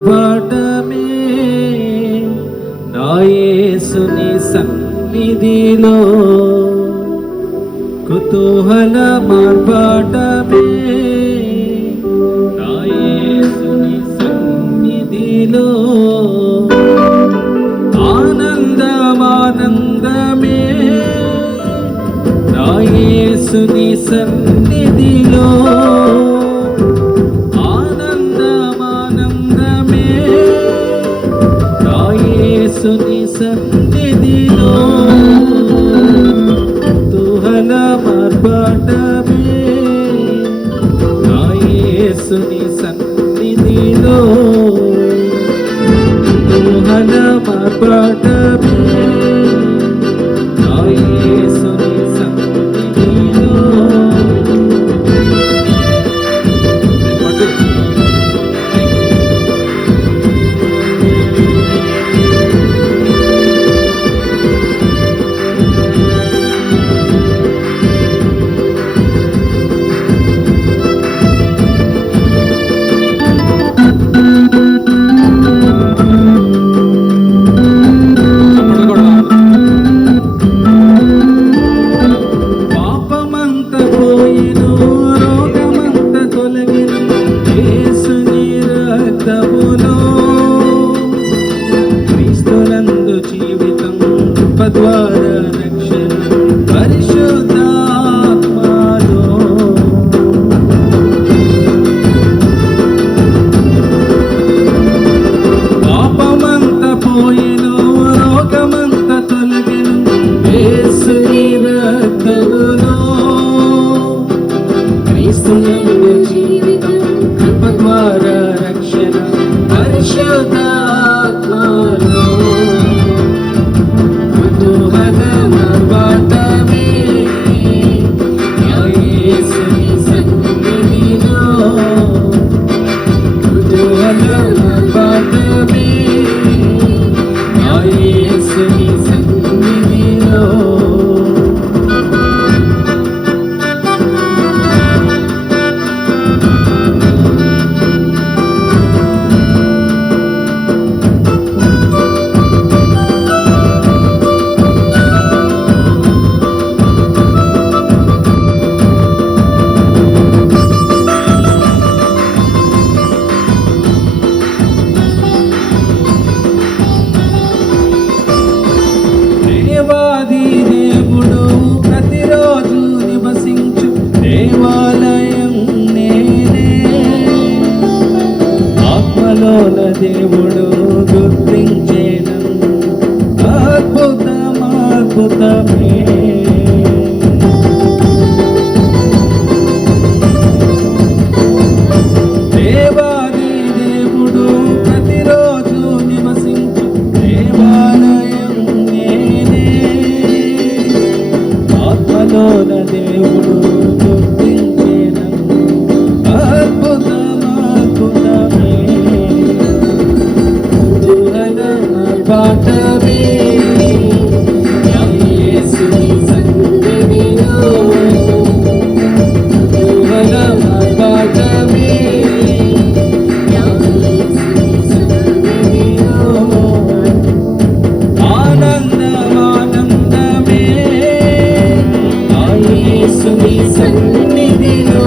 వాటమే నా యేసుని సన్నిధిలో కుతూహల మార్పాటమే నా యేసుని సన్నిధిలో ఆనందమే నా యేసుని సన్నిధిలో యేసుని సన్నిధిలో కుతూహల మార్పాటమే నా యేసుని సన్నిధిలో కుతూహల మార్పాటమే నా యేసుని సన్నిధిలో ద్వారా రక్షణ పరిశుద్ధాత్మలో పాపమంత పోయెను రోగమంత తొలగెను యేసుని రక్తములో క్రీస్తునందు జీవితం కృప ద్వారా రక్షణ పరిశుద్ధాత్మలో దేవుడు గుర్తించేను అద్భుతమే దేవాది దేవుడు ప్రతిరోజు నివసించు దేవాలయం నేనే ఆత్మలోన దేవుడు గుర్తించేను అద్భుతమే పాటమే యేసుని సన్నిధిలో కుతూహల పాటమే యేసుని సన్నిధిలో ఆనందమే యేసుని సన్నిధిలో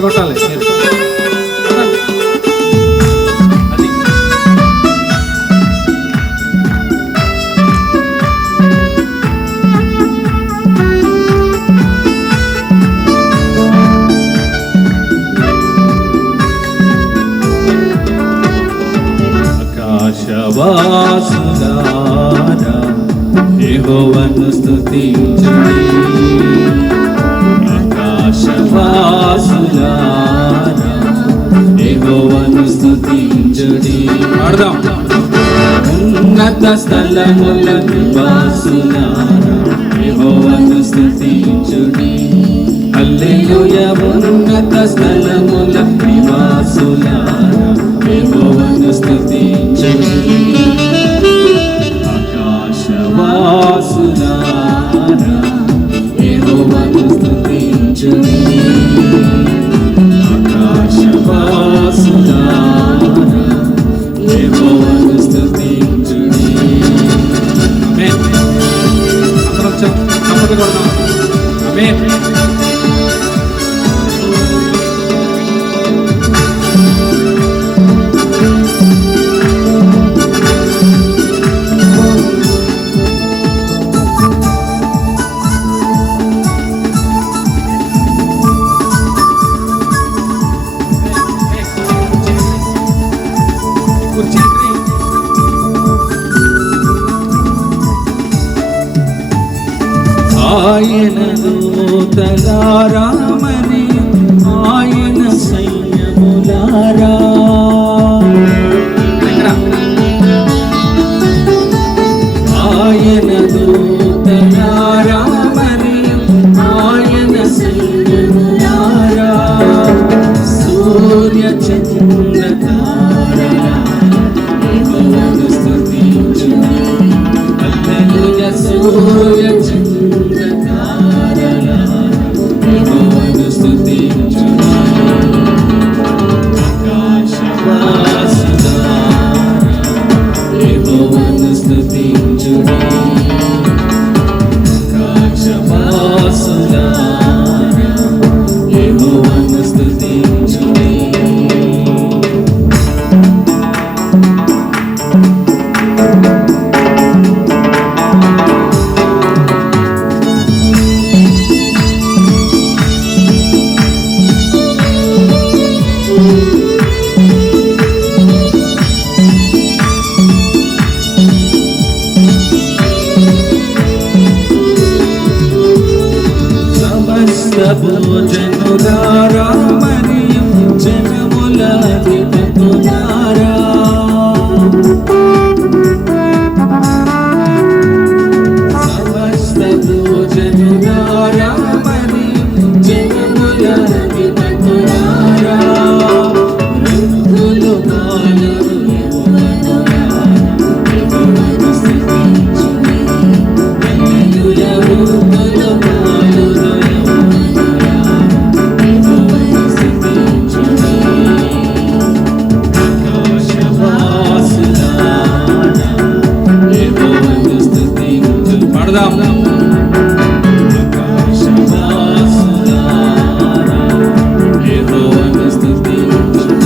కొట్టాలి ఆకాశవాసులారా యెహోవాను స్తుతించుడి ఆకాశ స్తుతించుడి. పాడదాం. ఉన్నత స్థలముల నివాసులారా యెహోవాను స్తుతించుడి. హల్లెలూయా. ఉన్నత స్థలముల నివాసులారా యెహోవాను స్తుతించుడి. ఆకాశవాసులారా యెహోవాను స్తుతించుడి. ఆకాశవాసులారా యెహోవాను స్తుతించుడి. ఆమేన్. అందరం చప్పట్లు కొడదాం. ఆమేన్. ఆయన దూతలారామని ఆయన సైన్యములారా ఆయన దూతలారామని ఆయన సైన్యములారా సూర్య చంద్ర తారలా యెహోవాను స్తుతించుడి. హల్లెలూయా. సూర్య చంద్ర తారలా యెహోవాను స్తుతించుడి. ఆకాశవాసులారా యెహోవాను స్తుతించుడి. ఆకాశవాసులారా యెహోవాను స్తుతించుడి. సమస్త భోజనులారా మరియు జనముల అధిపతులారా సమస్త భోజనులారా మరియు జనముల అధిపతులారా వృద్ధులు బాలురు యవ్వనులారా యెహోవాను స్తుతించుడి. హల్లెలూయా. వృద్ధులు బాలురు యవ్వనులారా యెహోవాను స్తుతించుడి. ఆకాశవాసులారా యెహోవాను స్తుతించుడి. పాడదాం. ఆకాశవాసులారా యెహోవాను స్తుతించుడి.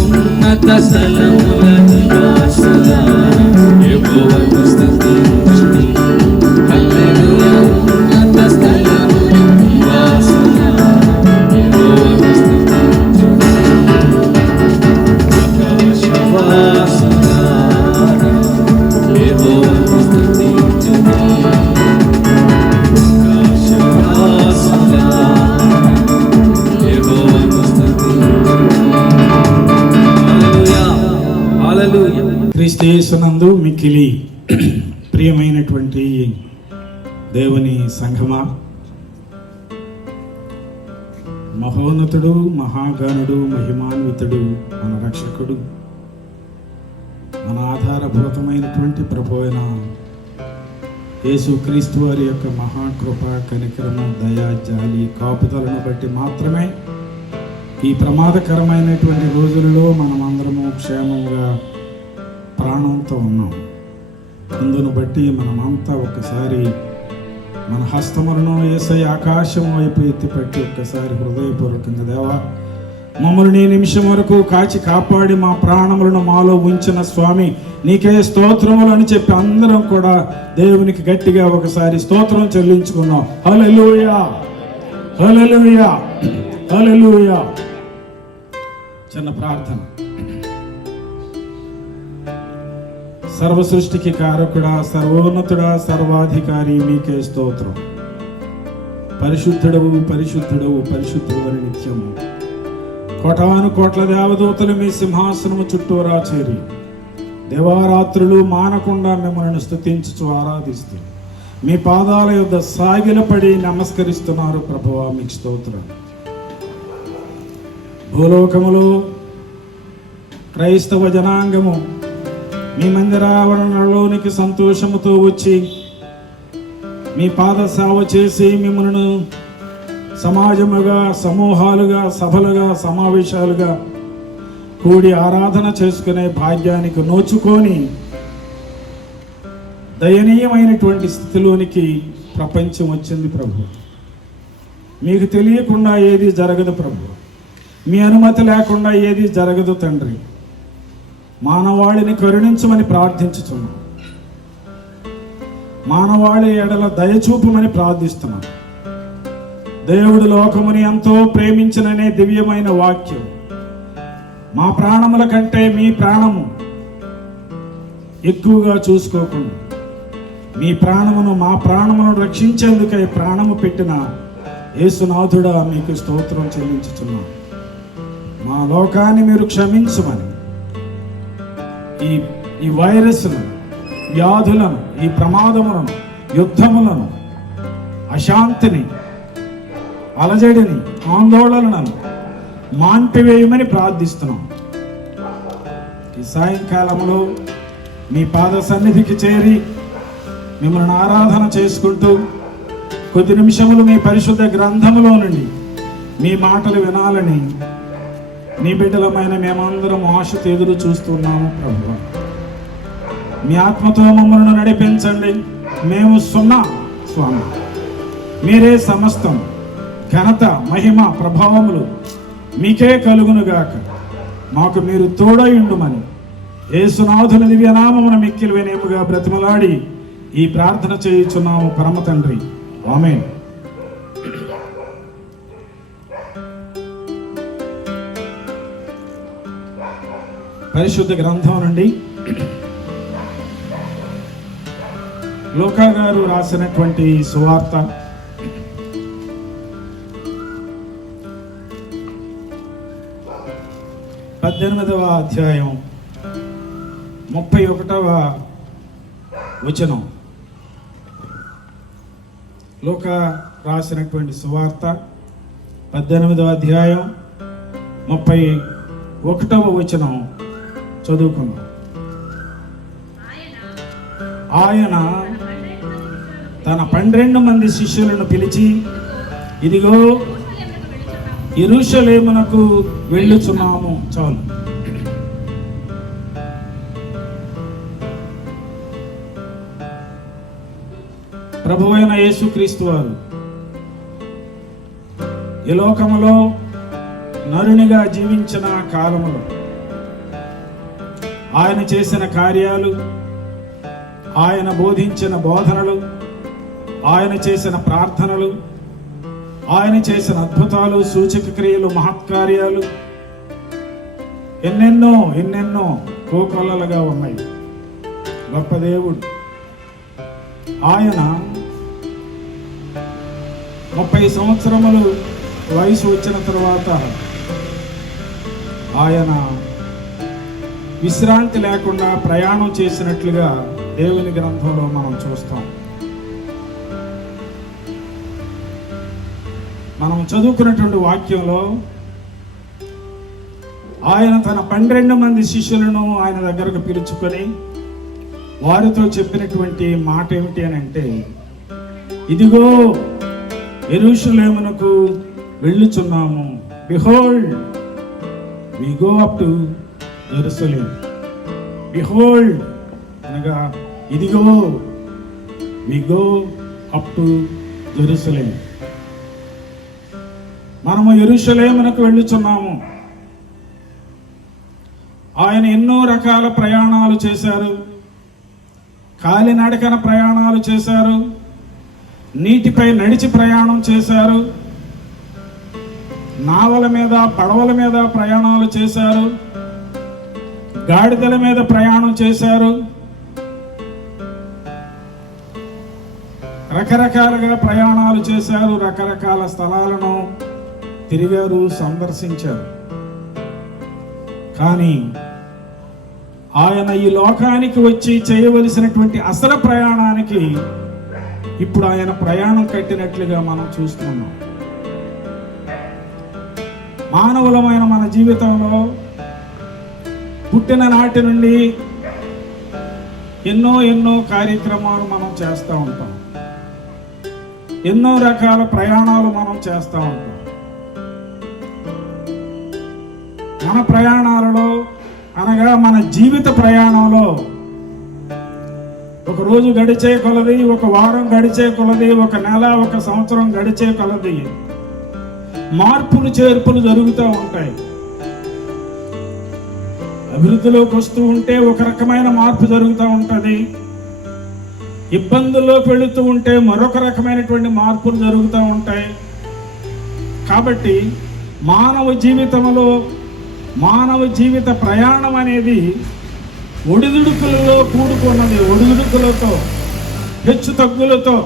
ఉన్నత స్థలముల నివాసులారా యెహోవాను స్తుతించుడి. హల్లెలూయా. ఉన్నత స్థలముల నివాసులారా యెహోవాను స్తుతించుడి. ఆకాశవాసులారా యెహోవాను స్తుతించుడి. ఆకాశవాసులారా యెహోవాను స్తుతించుడి. హల్లెలూయా. హల్లెలూయా. క్రీస్తుయేసునందు మిక్కిలి ప్రియమైనటువంటి దేవుని సంఘమా, మహోన్నతుడు, మహాగణుడు, మహిమాన్వితుడు, మన రక్షకుడు, మన ఆధారభూతమైనటువంటి ప్రభు అయిన యేసుక్రీస్తు వారి యొక్క మహాకృప, కనికరము, దయా, జాలి, కాపుదలను బట్టి మాత్రమే ఈ ప్రమాదకరమైనటువంటి రోజులలో మనమందరము క్షేమంగా ప్రాణంతో ఉన్నాం. అందును బట్టి మనమంతా ఒక్కసారి మన హస్తములను యేసయ్య ఆకాశం వైపు ఎత్తిపెట్టి ఒక్కసారి హృదయపూర్వకంగా, దేవా మమ్మల్ని ఈ నిమిషం వరకు కాచి కాపాడి మా ప్రాణములను మాలో ఉంచిన స్వామి నీకే స్తోత్రములు అని చెప్పి అందరం కూడా దేవునికి గట్టిగా ఒకసారి స్తోత్రం చెల్లించుకుందాం. హల్లెలూయా, హల్లెలూయా, హల్లెలూయా. చిన్న ప్రార్థన. సర్వ సృష్టికి కారకుడా, సర్వోన్నతుడా, సర్వాధికారి మీకే స్తోత్రం. పరిశుద్ధుడవు, పరిశుద్ధుడవు, పరిశుద్ధుడు అని నిత్యము కోటాను కోట్ల దేవదూతలు మీ సింహాసనము చుట్టూరా చేరి దేవారాత్రులు మానకుండా మిమ్మల్ని స్తుతించుచు ఆరాధిస్తూ మీ పాదాల యొద్ద సాగిలపడి నమస్కరిస్తున్నారు ప్రభువా, మీకు స్తోత్రం. భూలోకములో క్రైస్తవ జనాంగము మీ మందిరావరణలోనికి సంతోషముతో వచ్చి మీ పాద సేవ చేసి మిమ్మల్ని సమాజముగా, సమూహాలుగా, సభలుగా, సమావేశాలుగా కూడి ఆరాధన చేసుకునే భాగ్యానికి నోచుకొని దయనీయమైనటువంటి స్థితిలోనికి ప్రపంచం వచ్చింది ప్రభు. మీకు తెలియకుండా ఏది జరగదు ప్రభు, మీ అనుమతి లేకుండా ఏది జరగదు తండ్రి. మానవాళిని కరుణించమని ప్రార్థించుతున్నాం, మానవాళి ఎడల దయచూపమని ప్రార్థిస్తున్నాం. దేవుడు లోకముని ఎంతో ప్రేమించిననే దివ్యమైన వాక్యం మా ప్రాణముల కంటే మీ ప్రాణము ఎక్కువగా చూసుకోకుండా మీ ప్రాణమును, మా ప్రాణమును రక్షించేందుకై ప్రాణము పెట్టిన యేసునాథుడా, మీకు స్తోత్రం చెల్లించుచున్నాం. మా లోకాన్ని మీరు క్షమించమని, ఈ వైరస్ను, వ్యాధులను, ఈ ప్రమాదములను, యుద్ధములను, అశాంతిని, అలజడిని, ఆందోళనలను మాన్పివేయమని ప్రార్థిస్తున్నాం. ఈ సాయంకాలంలో మీ పాద సన్నిధికి చేరి మిమ్మల్ని ఆరాధన చేసుకుంటూ కొద్ది నిమిషములు మీ పరిశుద్ధ గ్రంథములో నుండి మీ మాటలు వినాలని నీ బిడ్డలమైన మేమందరం ఆశతో ఎదురు చూస్తున్నాము ప్రభువా. మీ ఆత్మతో మమ్మల్ని నడిపించండి. మేము సున్నా స్వామి, మీరే సమస్తం. ఘనత, మహిమ, ప్రభావములు మీకే కలుగునుగాక. మాకు మీరు తోడయుండుమని యేసునాథుని దివ్యనామమున మిక్కిలి వినయముగా బ్రతిమలాడి ఈ ప్రార్థన చేయుచున్నాము పరమ తండ్రి, ఆమేన్. పరిశుద్ధ గ్రంథం నుండి లూకా గారు రాసినటువంటి సువార్త 18వ అధ్యాయం 31వ వచనం. లూకా రాసినటువంటి సువార్త 18వ అధ్యాయం 31వ వచనం చదువుకుందాం. ఆయన తన 12 మంది శిష్యులను పిలిచి, ఇదిగో యెరూషలేమునకు వెళ్ళుచున్నాము. చాలు. ప్రభువైన యేసుక్రీస్తు వారు ఈ లోకములో నరునిగా జీవించిన కాలములో ఆయన చేసిన కార్యాలు, ఆయన బోధించిన బోధనలు, ఆయన చేసిన ప్రార్థనలు, ఆయన చేసిన అద్భుతాలు, సూచక క్రియలు, మహత్కార్యాలు ఎన్నెన్నో ఎన్నెన్నో కోకొల్లలుగా ఉన్నాయి. గొప్ప దేవుడు. ఆయన 30 సంవత్సరములు వయసు వచ్చిన తర్వాత ఆయన విశ్రాంతి లేకుండా ప్రయాణం చేసినట్లుగా దేవుని గ్రంథంలో మనం చూస్తాం. మనం చదువుకున్నటువంటి వాక్యంలో ఆయన తన 12 మంది శిష్యులను ఆయన దగ్గరకు పిలుచుకొని వారితో చెప్పినటువంటి మాట ఏమిటి అని అంటే, ఇదిగో యెరూషలేమునకు వెళ్ళుచున్నాము. Behold we go up to Jerusalem. Behold అనగా ఇదిగో, we go up to Jerusalem. మనము యెరూషలేమునకు వెళ్ళుచున్నాము. ఆయన ఎన్నో రకాల ప్రయాణాలు చేశారు. కాలినడకన ప్రయాణాలు చేశారు, నీటిపై నడిచి ప్రయాణం చేశారు, నావల మీద, పడవల మీద ప్రయాణాలు చేశారు, గాడిదల మీద ప్రయాణం చేశారు. రకరకాలుగా ప్రయాణాలు చేశారు, రకరకాల స్థలాలను తిరిగారు, సందర్శించారు. కానీ ఆయన ఈ లోకానికి వచ్చి చేయవలసినటువంటి అసలు ప్రయాణానికి ఇప్పుడు ఆయన ప్రయాణం కట్టినట్లుగా మనం చూస్తున్నాం. మానవులమైన మన జీవితంలో పుట్టిన నాటి నుండి ఎన్నో కార్యక్రమాలు మనం చేస్తూ ఉంటాం. ఎన్నో రకాల ప్రయాణాలు మనం చేస్తూ ఉంటాం. మన ప్రయాణాలలో అనగా మన జీవిత ప్రయాణంలో ఒక రోజు గడిచే కొలది, ఒక వారం గడిచే కొలది, ఒక నెల, ఒక సంవత్సరం గడిచే కొలది మార్పులు చేర్పులు జరుగుతూ ఉంటాయి. అభివృద్ధిలోకి వస్తూ ఉంటే ఒక రకమైన మార్పు జరుగుతూ ఉంటుంది. ఇబ్బందుల్లోకి వెళుతూ ఉంటే మరొక రకమైనటువంటి మార్పులు జరుగుతూ ఉంటాయి. కాబట్టి మానవ జీవిత ప్రయాణం అనేది ఒడిదుడుకులలో కూడుకున్నది. ఒడిదుడుకులతో, హెచ్చు తగ్గులతో,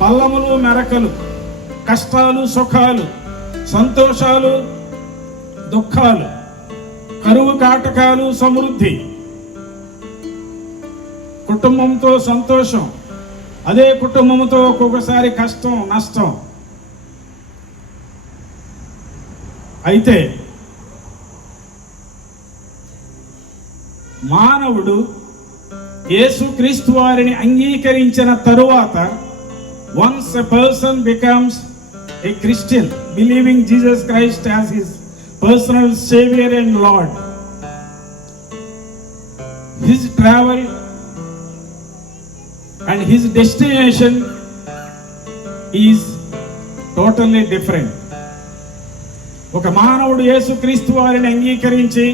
పల్లములు మెరకలు, కష్టాలు సుఖాలు, సంతోషాలు దుఃఖాలు, కరువు కాటకాలు సమృద్ధి, కుటుంబంతో సంతోషం, అదే కుటుంబంతో ఒక్కొక్కసారి కష్టం నష్టం. అయితే మానవుడు యేసుక్రీస్తు వారిని అంగీకరించిన తరువాత, once a person becomes a Christian, believing Jesus Christ as his personal Savior and Lord, his travel and his destination is totally different. ఒక మానవుడు యేసుక్రీస్తు వారిని అంగీకరించి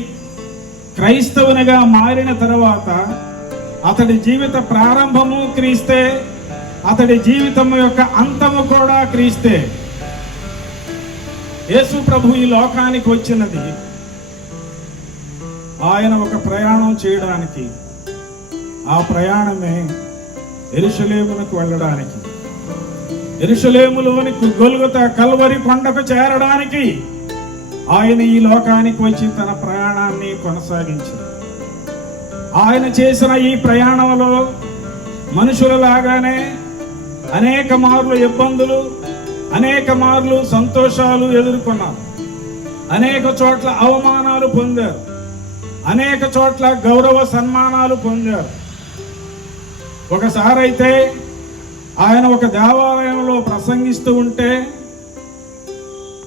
క్రైస్తవునిగా మారిన తర్వాత అతడి జీవిత ప్రారంభము క్రీస్తే, అతడి జీవితం యొక్క అంతము కూడా క్రీస్తే. యేసు ప్రభు ఈ లోకానికి వచ్చినది ఆయన ఒక ప్రయాణం చేయడానికి. ఆ ప్రయాణమే యెరూషలేమునకు వెళ్ళడానికి, యెరూషలేములోని గొల్గొతా కల్వరి కొండకు చేరడానికి ఆయన ఈ లోకానికి వచ్చి తన ప్రయాణాన్ని కొనసాగించారు. ఆయన చేసిన ఈ ప్రయాణంలో మనుషులలాగానే అనేక మార్లు ఇబ్బందులు, అనేక మార్లు సంతోషాలు ఎదుర్కొన్నారు. అనేక చోట్ల అవమానాలు పొందారు, అనేక చోట్ల గౌరవ సన్మానాలు పొందారు. ఒకసారి అయితే ఆయన ఒక దేవాలయంలో ప్రసంగిస్తూ ఉంటే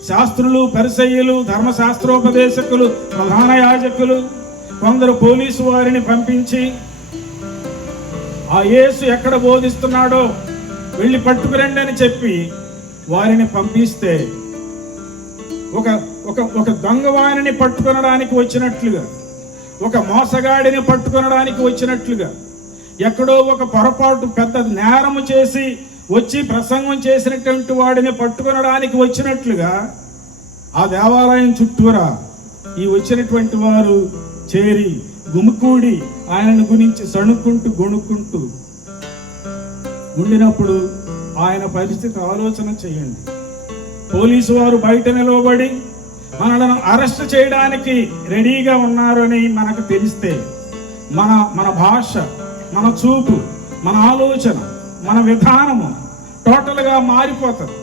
శాస్త్రులు, పరిసయ్యులు, ధర్మశాస్త్రోపదేశకులు, ప్రధాన యాజకులు, కొందరు పోలీసు వారిని పంపించి ఆ యేసు ఎక్కడ బోధిస్తున్నాడో వెళ్ళి పట్టుకురండి అని చెప్పి వారిని పంపిస్తే ఒక ఒక ఒక దొంగవాణిని పట్టుకొనడానికి వచ్చినట్లుగా, ఒక మోసగాడిని పట్టుకొనడానికి వచ్చినట్లుగా, ఎక్కడో ఒక పొరపాటు పెద్ద నేరము చేసి వచ్చి ప్రసంగం చేసినటువంటి వాడిని పట్టుకొనడానికి వచ్చినట్లుగా ఆ దేవాలయం చుట్టూరా ఈ వచ్చినటువంటి వారు చేరి గుమికూడి ఆయనను గురించి సణుక్కుంటూ గొణుక్కుంటూ ఉండినప్పుడు ఆయన పరిస్థితి ఆలోచన చేయండి. పోలీసు వారు బయట నిలవబడి మనలను అరెస్ట్ చేయడానికి రెడీగా ఉన్నారని మనకు తెలిస్తే మన భాష, మన చూపు, మన ఆలోచన, మన విధానము టోటల్గా మారిపోతుంది.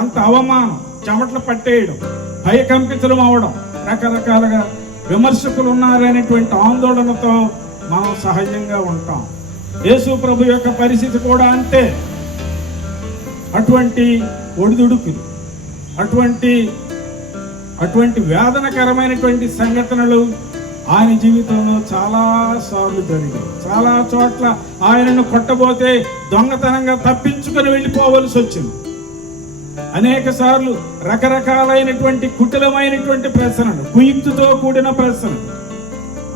ఎంత అవమానం, చెమటలు పట్టేయడం, భయకంపితులం అవడం, రకరకాలుగా విమర్శకులు ఉన్నారనేటువంటి ఆందోళనతో మనం సహజంగా ఉంటాం. యేసు ప్రభు యొక్క పరిస్థితి కూడా అంతే. అటువంటి ఒడిదుడుకులు, అటువంటి వేదనకరమైనటువంటి సంఘటనలు ఆయన జీవితంలో చాలా సార్లు జరిగాయి. చాలా చోట్ల ఆయనను కొట్టబోతే దొంగతనంగా తప్పించుకొని వెళ్ళిపోవలసి వచ్చింది. అనేక సార్లు రకరకాలైనటువంటి కుటిలమైనటువంటి ప్రశ్నలు, కుయుక్తితో కూడిన ప్రశ్నలు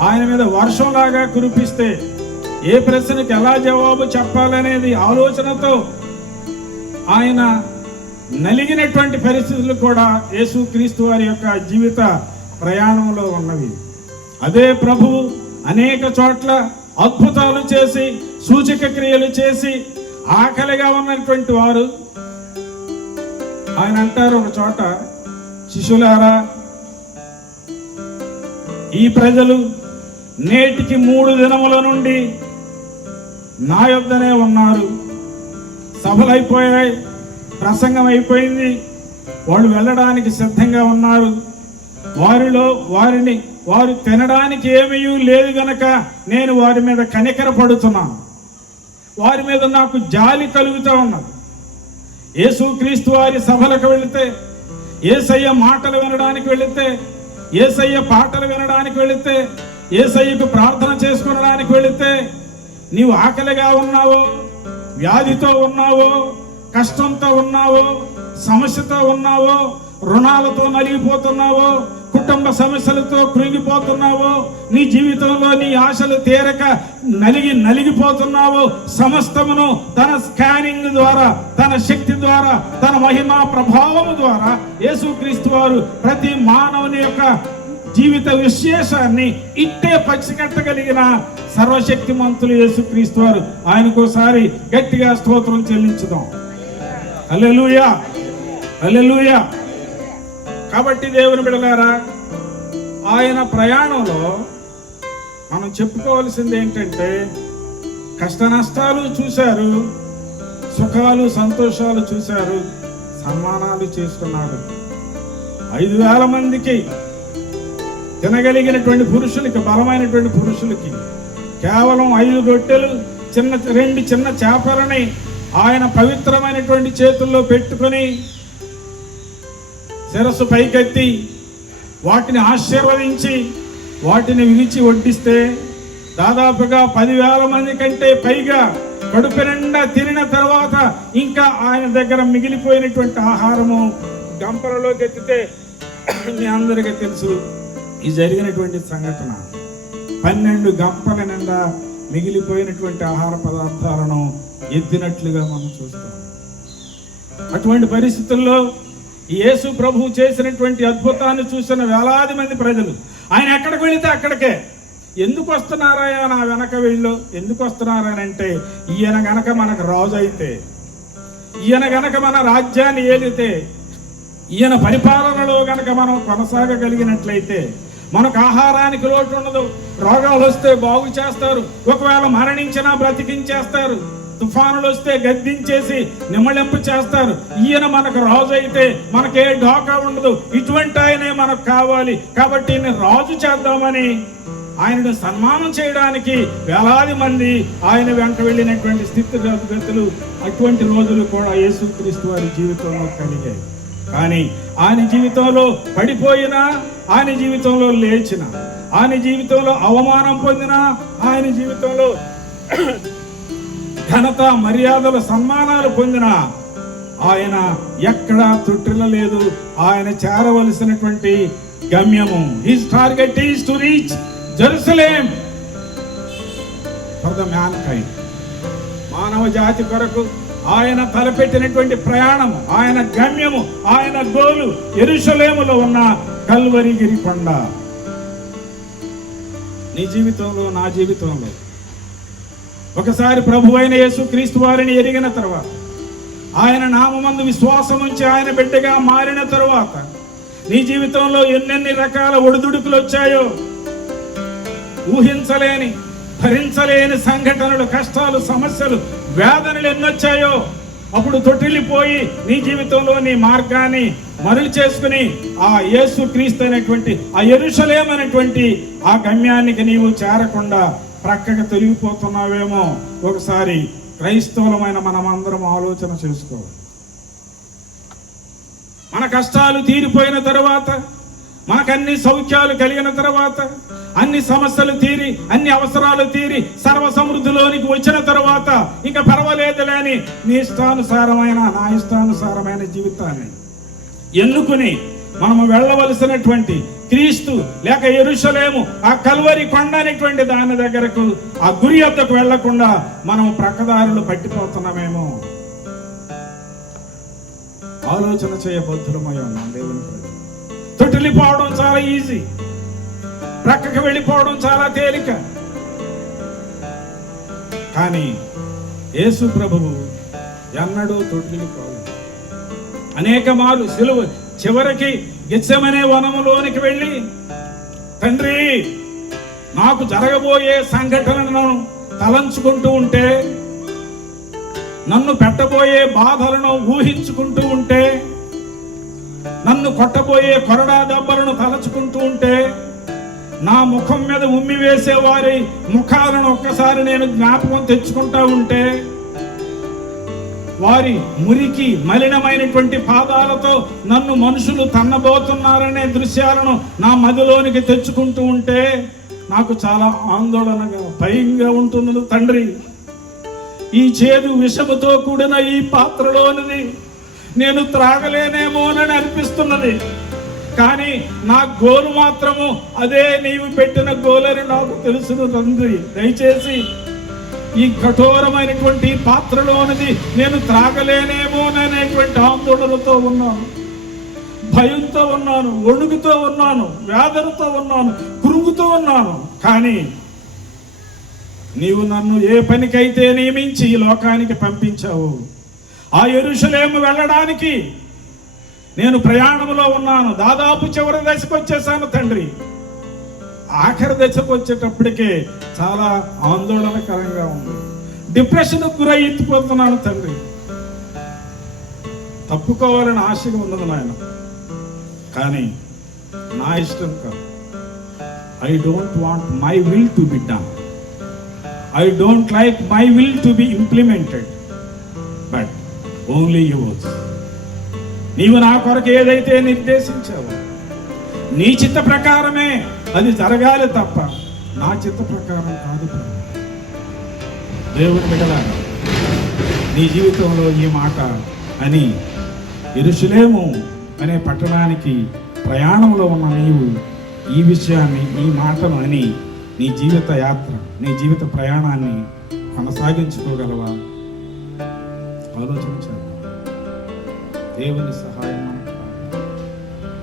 ఆయన మీద వర్షంలాగా కురిపిస్తే ఏ ప్రశ్నకి ఎలా జవాబు చెప్పాలనేది ఆలోచనతో ఆయన నలిగినటువంటి పరిస్థితులు కూడా యేసుక్రీస్తు వారి యొక్క జీవిత ప్రయాణంలో ఉన్నవి. అదే ప్రభువు అనేక చోట్ల అద్భుతాలు చేసి, సూచక క్రియలు చేసి ఆకలిగా ఉన్నటువంటి వారు ఆయన అంటారు ఒక చోట, శిష్యులారా ఈ ప్రజలు నేటికి 3 దినముల నుండి నా యొద్దనే ఉన్నారు. సభలు అయిపోయాయి, ప్రసంగం అయిపోయింది, వాళ్ళు వెళ్ళడానికి సిద్ధంగా ఉన్నారు. వారు తినడానికి ఏమీ లేదు గనక నేను వారి మీద కనికర పడుతున్నాను. వారి మీద నాకు జాలి కలుగుతూ ఉన్నది. యేసుక్రీస్తు వారి సభలకు వెళితే, యేసయ్య మాటలు వినడానికి వెళితే, యేసయ్య పాటలు వినడానికి వెళితే, యేసయ్యకు ప్రార్థన చేసుకోవడానికి వెళితే, నీవు ఆకలిగా ఉన్నావో, వ్యాధితో ఉన్నావో, కష్టంతో ఉన్నావో, సమస్యతో ఉన్నావో, రుణాలతో నలిగిపోతున్నావో, కుటుంబ సమస్యలతో కృంగిపోతున్నావో, నీ జీవితంలో నీ ఆశలు తీరక నలిగిపోతున్నావో, సమస్తమును తన స్కానింగ్ ద్వారా, తన శక్తి ద్వారా, తన మహిమా ప్రభావము ద్వారా యేసుక్రీస్తు వారు ప్రతి మానవుని యొక్క జీవిత విశేషాన్ని ఇట్టే పచ్చికట్టగలిగిన సర్వశక్తిమంతులు యేసుక్రీస్తు వారు. ఆయనకోసారి గట్టిగా స్తోత్రం చెల్లించుదాం. హల్లెలూయా, హల్లెలూయా. కాబట్టి దేవుని బిడ్డలారా, ఆయన ప్రయాణంలో మనం చెప్పుకోవాల్సింది ఏంటంటే, కష్ట నష్టాలు చూశారు, సుఖాలు సంతోషాలు చూశారు, సన్మానాలు చేసుకున్నాడు. 5,000 మందికి తినగలిగినటువంటి పురుషులకి, బలమైనటువంటి పురుషులకి కేవలం 5 రొట్టెలు 2 చిన్న చేపలని ఆయన పవిత్రమైనటువంటి చేతుల్లో పెట్టుకొని శిరస్సు పైకెత్తి వాటిని ఆశీర్వదించి వాటిని విరిచి వడ్డిస్తే దాదాపుగా 10,000 మంది కంటే పైగా కడుపు నిండా తిరిగిన తర్వాత ఇంకా ఆయన దగ్గర మిగిలిపోయినటువంటి ఆహారము గంపలలోకి ఎత్తితే మీ అందరికీ తెలుసు ఈ జరిగినటువంటి సంఘటన. 12 గంపల నిండా మిగిలిపోయినటువంటి ఆహార పదార్థాలను ఎత్తినట్లుగా మనం చూస్తాం. అటువంటి పరిస్థితుల్లో యేసు ప్రభువు చేసినటువంటి అద్భుతాన్ని చూసిన వేలాది మంది ప్రజలు ఆయన ఎక్కడికి వెళితే అక్కడికే. ఎందుకు వస్తున్నారయ్యా నా వెనక వీళ్ళు, ఎందుకు వస్తున్నారనంటే, ఈయన గనక మనకు రాజు అయితే, ఈయన గనక మన రాజ్యాన్ని ఏలితే, ఈయన పరిపాలనలో గనక మనం కొనసాగగలిగినట్లయితే మనకు ఆహారానికి లోటు ఉండదు. రోగాలు వస్తే బాగు చేస్తారు, ఒకవేళ మరణించినా బ్రతికించేస్తారు, తుఫానులు వస్తే గద్దించేసి నిమ్మళింపు చేస్తారు. ఈయన మనకు రాజు అయితే మనకే ఢోకా ఉండదు. ఇటువంటి ఆయనే మనకు కావాలి. కాబట్టి ఈయన రాజు చేద్దామని ఆయనను సన్మానం చేయడానికి వేలాది మంది ఆయన వెంట వెళ్ళినటువంటి స్థితిగతులు, అటువంటి రోజులు కూడా యేసుక్రీస్తు వారి జీవితంలో కలిగాయి. కానీ ఆయన జీవితంలో పడిపోయినా, ఆయన జీవితంలో లేచిన, ఆయన జీవితంలో అవమానం పొందినా, ఆయన జీవితంలో ఘనత మర్యాదలు సన్మానాలు పొందిన ఆయన ఎక్కడా త్రుట్టిల్లలేదు. ఆయన చేరవలసినటువంటి గమ్యము, his target is to reach Jerusalem for the mankind. మానవ జాతి కొరకు ఆయన తలపెట్టినటువంటి ప్రయాణము, ఆయన గమ్యము, ఆయన గోలు యెరూషలేములో ఉన్న కల్వరిగిరి కొండ. నీ జీవితంలో, నా జీవితంలో ఒకసారి ప్రభువైన యేసుక్రీస్తు వారిని ఎరిగిన తర్వాత, ఆయన నామమందు విశ్వాసం ఉంచి ఆయన బిడ్డగా మారిన తరువాత నీ జీవితంలో ఎన్నెన్ని రకాల ఒడిదుడుకులు వచ్చాయో, ఊహించలేని భరించలేని సంఘటనలు, కష్టాలు, సమస్యలు, వేదనలు ఎన్నొచ్చాయో, అప్పుడు తొట్టిల్లిపోయి నీ జీవితంలో నీ మార్గాన్ని మరులు చేసుకుని ఆ యేసుక్రీస్తు అనేటువంటి ఆ యెరూషలేము అనేటువంటి ఆ గమ్యానికి నీవు చేరకుండా ప్రక్కగా తొలగిపోతున్నావేమో ఒకసారి క్రైస్తవులమైన మనమందరం ఆలోచన చేసుకోవాలి. మన కష్టాలు తీరిపోయిన తరువాత, మనకన్ని సౌఖ్యాలు కలిగిన తర్వాత, అన్ని సమస్యలు తీరి, అన్ని అవసరాలు తీరి, సర్వ సమృద్ధిలోనికి వచ్చిన తరువాత ఇంకా పర్వాలేదులే అని నీ ఇష్టానుసారమైన, నా ఇష్టానుసారమైన జీవితాన్ని ఎన్నుకుని మనము వెళ్ళవలసినటువంటి క్రీస్తు లేక యెరూషలేము, ఆ కల్వరి కొండ అనేటువంటి దాని దగ్గరకు, ఆ గురి వద్దకు వెళ్లకుండా మనం ప్రక్కదారులు పట్టిపోతున్నామేమో ఆలోచన చేయబద్ధులమై ఉన్నాం. దేవుని ప్రజలు, తొట్టిల్లిపోవడం చాలా ఈజీ, ప్రక్కకి వెళ్ళిపోవడం చాలా తేలిక. కానీ యేసు ప్రభువు ఎన్నడూ తొట్టిల్లిపోలేదు. అనేక మార్లు సిలువ చివరికి గెత్సెమనే వనములోనికి వెళ్ళి తండ్రి, నాకు జరగబోయే సంఘటనలను తలంచుకుంటూ ఉంటే, నన్ను పెట్టబోయే బాధలను ఊహించుకుంటూ ఉంటే, నన్ను కొట్టబోయే కొరడా దెబ్బలను తలచుకుంటూ ఉంటే, నా ముఖం మీద ఉమ్మి వేసే వారి ముఖాలను ఒక్కసారి నేను జ్ఞాపకం తెచ్చుకుంటా ఉంటే, వారి మురికి మలినమైనటువంటి పాదాలతో నన్ను మనుషులు తన్నబోతున్నారనే దృశ్యాలను నా మదిలోనికి తెచ్చుకుంటూ ఉంటే నాకు చాలా ఆందోళనగా, భయంగా ఉంటుంది తండ్రి. ఈ చేదు విషముతో కూడిన ఈ పాత్రలోనిది నేను త్రాగలేనేమోనని అనిపిస్తున్నది. కానీ నా గోలు మాత్రము అదే నీవు పెట్టిన గోలని నాకు తెలుసును తండ్రి. దయచేసి ఈ కఠోరమైనటువంటి పాత్రలోనిది నేను త్రాగలేనేమోననేటువంటి ఆందోళనతో ఉన్నాను, భయంతో ఉన్నాను, వణుకుతో ఉన్నాను, వేదనతో ఉన్నాను, కృంగుతో ఉన్నాను. కానీ నీవు నన్ను ఏ పనికైతే నియమించి ఈ లోకానికి పంపించావు, ఆ యెరూషలేము వెళ్ళడానికి నేను ప్రయాణంలో ఉన్నాను. దాదాపు చివరి దశకు వచ్చేసాను తండ్రి. ఆఖరి దశకు వచ్చేటప్పటికే చాలా ఆందోళనకరంగా ఉంది. డిప్రెషన్కు గురై ఎత్తిపోతున్నాను తండ్రి. తప్పుకోవాలని ఆశగా ఉన్నది నాయన, కానీ నా ఇష్టం కాదు. I don't want my will to be done. I don't like my will to be implemented, but only yours. నీవు నా కొరకు ఏదైతే నిర్దేశించావో నీ చిత్త ప్రకారమే అది జరగాలి తప్ప నా చిత్త ప్రకారం కాదు. దేవుని బిడ్డలారా, నీ జీవితంలో ఈ మాట అని యెరూషలేము అనే పట్టణానికి ప్రయాణంలో ఉన్న నీవు ఈ విషయాన్ని, ఈ మాటను అని నీ జీవిత యాత్ర, నీ జీవిత ప్రయాణాన్ని కొనసాగించుకోగలవా? ఆలోచించాలి. దేవుని సహాయం మనకు.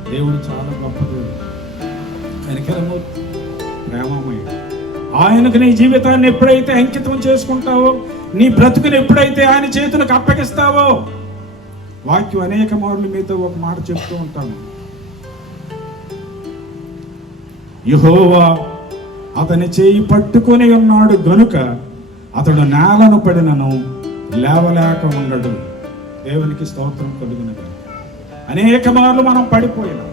దేవుడు చాలా గొప్ప దేవుడు, కనికరమూర్తి, ప్రేమమయుడు. ఆయనకు నీ జీవితాన్ని ఎప్పుడైతే అంకితం చేసుకుంటావో, నీ బ్రతుకుని ఎప్పుడైతే ఆయన చేతులకు అప్పగిస్తావో, వాక్యం అనేక మార్లు మీతో ఒక మాట చెప్తూ ఉంటాను. యెహోవా అతని చేయి పట్టుకొని ఉన్నాడు గనుక అతడు నేలను పడినను లేవలేక ఉండడు. దేవునికి స్తోత్రం కలుగునది. అనేక మార్లు మనం పడిపోయినా,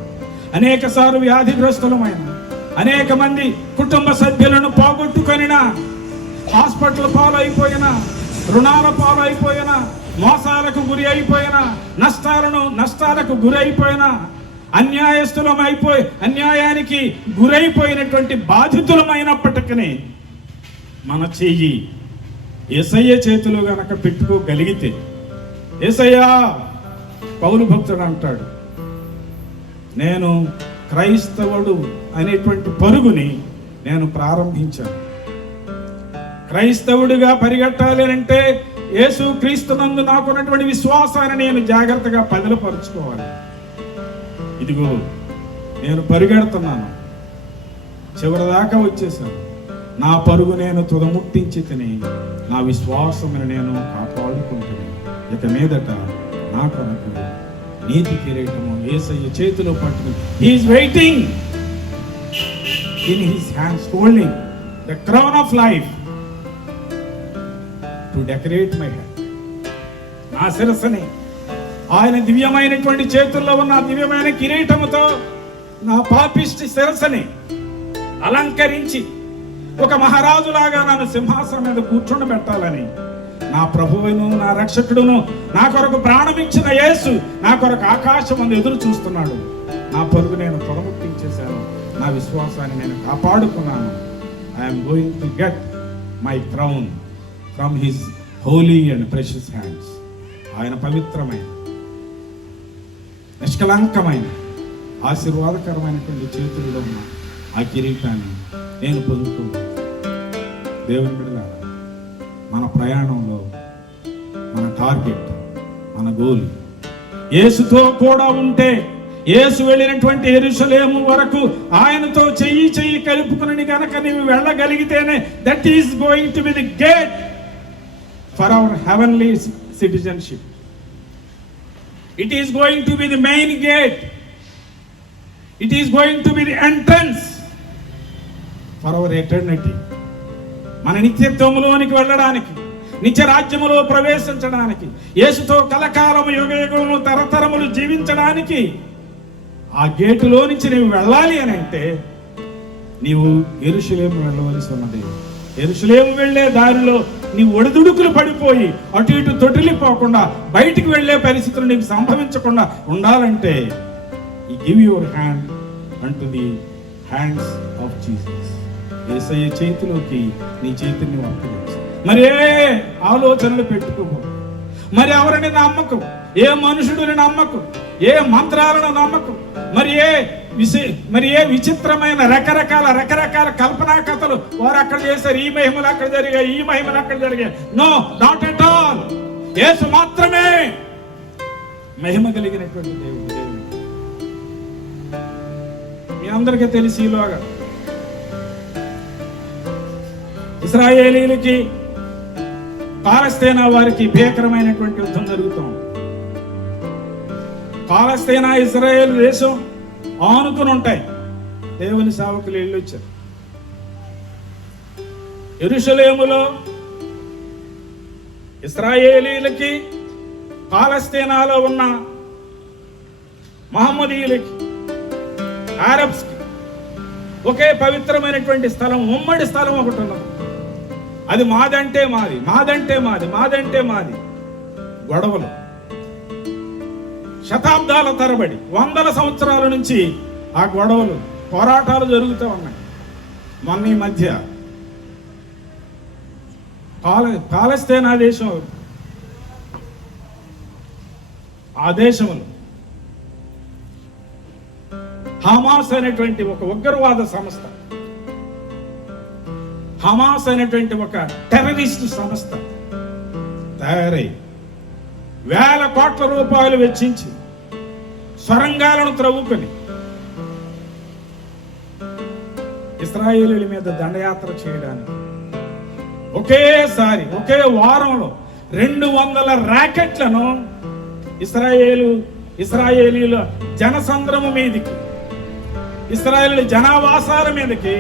అనేక సార్లు వ్యాధిగ్రస్తులమైన, అనేక మంది కుటుంబ సభ్యులను పోగొట్టుకొనినా, హాస్పిటల్ పాలైపోయినా, రుణాల పాలైపోయినా, మోసాలకు గురి అయిపోయినా, నష్టాలకు గురి అయిపోయినా, అన్యాయానికి గురైపోయినటువంటి బాధితులమైనప్పటికీ మన చెయ్యి యేసయ్య చేతిలో గనక పెట్టుకోగలిగితే, యేసయ్యా, పౌలు భక్తుడు అంటాడు, నేను క్రైస్తవుడు అనేటువంటి పరుగుని నేను ప్రారంభించాను. క్రైస్తవుడిగా పరిగెట్టాలి అంటే యేసు క్రీస్తునందు నాకున్నటువంటి విశ్వాసాన్ని నేను జాగ్రత్తగా పదిలపరుచుకోవాలి. ఇదిగో నేను పరిగెడుతున్నాను, చివరి దాకా వచ్చేసాను. నా పరుగు నేను తుదముట్టించి తిని నా విశ్వాసమును నేను కాపాడుకుంటున్నాను. ఇక మీదట నా కొరకు నీతి కిరీటము యేసయ్య చేతిలో పట్టుకుని, he is waiting in his hands, holding the crown of life to decorate my head. నా శిరస్సుని ఆయన దివ్యమైనటువంటి చేతుల్లో ఉన్న దివ్యమైన కిరీటముతో నా పాపిష్టి శిరస్సుని అలంకరించి ఒక మహారాజులాగా నన్ను సింహాసనం మీద కూర్చుండబెట్టాలని నా ప్రభువును, నా రక్షకుడును, నా కొరకు ప్రాణమిచ్చిన యేసు నా కొరకు ఆకాశం ముందు ఎదురు చూస్తున్నాడు. నా పరుగు నేను పొడముట్టించేశాను, నా విశ్వాసాన్ని నేను కాపాడుకున్నాను. I'm going to get my crown from his holy and precious hands. ఆయన పవిత్రమైన, నిష్కలంకమైన, ఆశీర్వాదకరమైనటువంటి చేతుల్లో ఉన్న ఆ కిరీటాన్ని నేను పొందుతూ, దేవుని బిడ్డలారా, మన ప్రయాణంలో మన టార్గెట్, మన గోల్ యేసుతో కూడా ఉంటే, యేసు వెళ్ళినటువంటి యెరూషలేము వరకు ఆయనతో చెయ్యి కలుపుకుని గనక నీవు వెళ్ళగలిగితేనే that is going to be the gate for our heavenly citizenship. It is going to be the main gate. It is going to be the entrance for hour eternity. మన నిత్యత్వములోనికి వెళ్ళడానికి, నిత్య రాజ్యములో ప్రవేశించడానికి, యేసుతో కలకాలము యుగయుగములు తరతరములు జీవించడానికి ఆ గేటులో నుంచి నీవు వెళ్ళాలి అని అంటే నీవు యెరూషలేము వెళ్ళవలసి ఉన్నది. యెరూషలేము వెళ్ళే దారిలో నీవు ఒడిదుడుకులు పడిపోయి అటు ఇటు తొట్టిల్లిపోకుండా బయటికి వెళ్ళే పరిస్థితులు నీకు సంభవించకుండా ఉండాలంటే ఈ give your hand unto the hands of Jesus. యేసయ్య చేతిలోకి నీ చేతిని అప్పగించు. మరి ఏ ఆలోచనలు పెట్టుకోము, మరి ఎవరిని నమ్మకు, ఏ మనుషుడిని నమ్మకు, ఏ మంత్రాలను నమ్మకు, మరి ఏ విచిత్రమైన రకరకాల కల్పనా కథలు వారు అక్కడ చేశారు, ఈ మహిమలు అక్కడ జరిగాయి, ఈ మహిమలు అక్కడ జరిగాయి. No, not at all. యేసు మాత్రమే మహిమ కలిగినటువంటి దేవుడు. మీ అందరికీ తెలిసి ఈలోగా ఇశ్రాయేలీలకి పాలస్తీనా వారికి భీకరమైనటువంటి యుద్ధం జరుగుతుంది. పాలస్తీనా ఇశ్రాయేల్ దేశం ఆనుకుని ఉంటాయి. దేవుని సేవకులు వెళ్ళొచ్చారు. యెరూషలేములో ఇశ్రాయేలీలకి పాలస్తీనాలో ఉన్న మహమ్మదీయులకి అరబ్స్ కి ఒకే పవిత్రమైనటువంటి స్థలం, ఉమ్మడి స్థలం ఒకటి ఉన్నది. అది మాదంటే మాది, మాదంటే మాది, మాదంటే మాది. గొడవలు శతాబ్దాల తరబడి, వందల సంవత్సరాల నుంచి ఆ గొడవలు, పోరాటాలు జరుగుతూ ఉన్నాయి. మొన్న ఈ మధ్య పాలస్తీనా దేశం, ఆ దేశంలో హమాస్ అనేటువంటి ఒక ఉగ్రవాద సంస్థ, హమాస్ అనేటువంటి ఒక టెర్రరిస్ట్ సంస్థ తయారై వేల కోట్ల రూపాయలు వెచ్చించి సొరంగాలను త్రవ్వుకొని ఇశ్రాయేలీయుల మీద దండయాత్ర చేయడానికి ఒకేసారి ఒకే వారంలో 200 రాకెట్లను ఇశ్రాయేలీయుల జనసంద్రము మీదికి, ఇశ్రాయేలీయుల జనావాసాల మీదకి